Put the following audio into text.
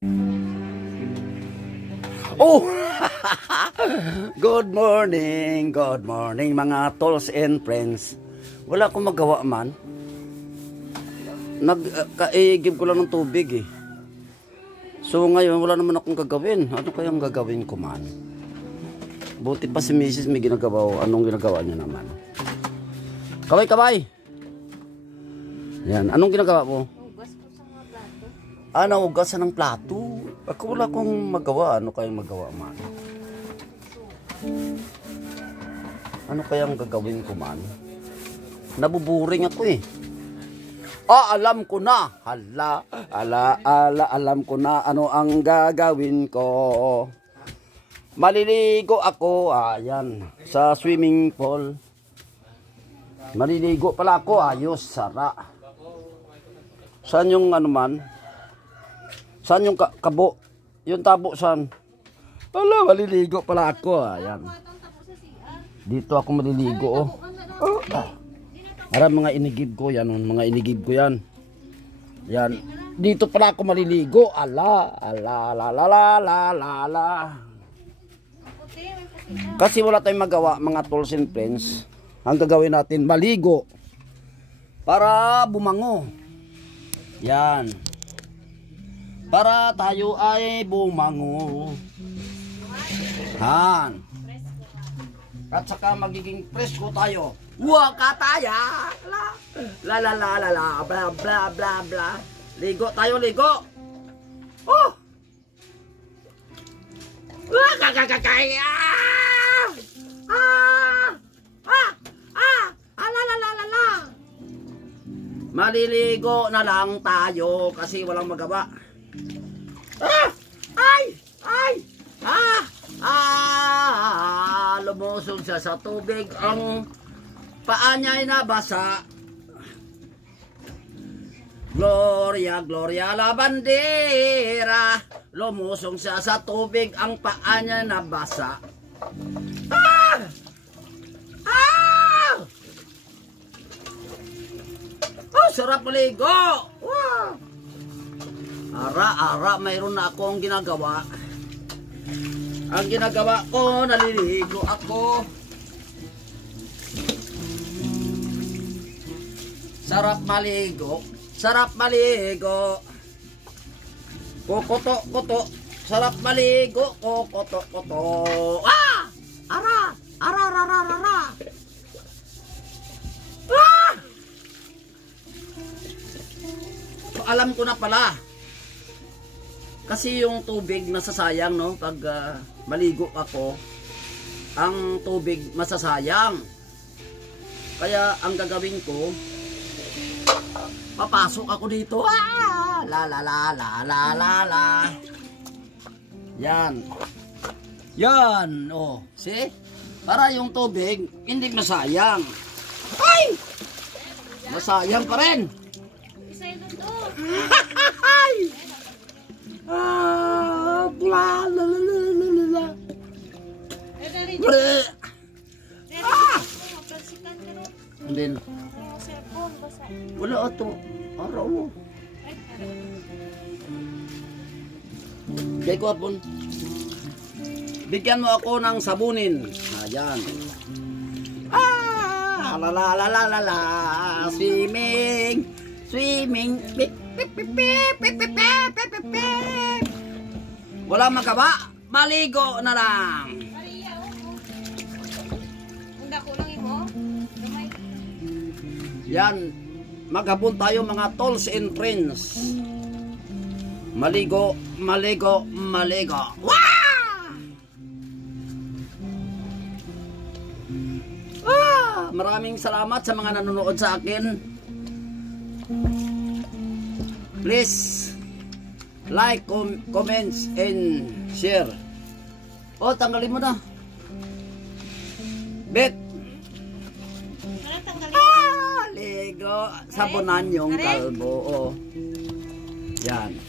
Oh! Good morning mga tolls and friends. Wala akong magawa man. Nag-kaigib ko lang ng tubig eh. So ngayon wala naman akong gagawin. Ano kayang gagawin ko man? Buti pa si Mrs. may ginagawa. Anong ginagawa niya naman? Kaway! Yan, anong ginagawa mo? Hugas ko sa mga plato. Nahugasan ng plato. Ako wala akong magawa. Ano kayang magawa man? Ano kayang gagawin ko man? Nabuburing ako eh. Alam ko na. Alam ko na ano ang gagawin ko. Maliligo ako. Ayan. Sa swimming pool. Maliligo pala ako. Ayos. Sara. Saan yung ano man? Saan yung kabo? Yung tabo saan? Maliligo pala ako. Ayan. Dito ako maliligo. Mga inigib ko yan. Mga inigib ko yan. Yan. Dito pala ako maliligo. Ala. Kasi wala tayong magawa mga tolls and friends. Ang gagawin natin maligo. Para bumango. Yan. Para tayo ay bumango. Han. At saka magiging presko tayo. Wakataya. La bla. Ligo tayo, ligo. Oh. Wakakakaya. Maliligo na lang tayo kasi walang magawa. Lumusog siya sa tubig. Ang paa niya ay nabasa. Gloria la bandera. Lumusong siya sa tubig. Ang paa niya nabasa. Sarap maligo. Wow. Ara, mayroon na akong ginagawa. Ang ginagawa ko, naliligo ako. Sarap maligo. Kokoto. Sarap maligo. Kokoto. Ara. Alam ko na pala. Kasi yung tubig nasasayang, no? Pag maligo ako, ang tubig masasayang. Kaya ang gagawin ko, papasok ako dito. La. Yan, oh. See? Para yung tubig hindi masayang. Ay! Masayang pa rin. Then wala ato araw mo. Kaya ko apon. Bigyan mo ako ng sabunin. Ayan. La swimming. Wala magawa, maligo na lang. Yan, maghapon tayo mga tolls and friends. Maligo. Wow! Maraming salamat sa mga nanonood sa akin. Please like, comments, and share. Oh, tanggalin mo na. Bet. Ligo. Sabunan yung kalbo. Oh. Yan.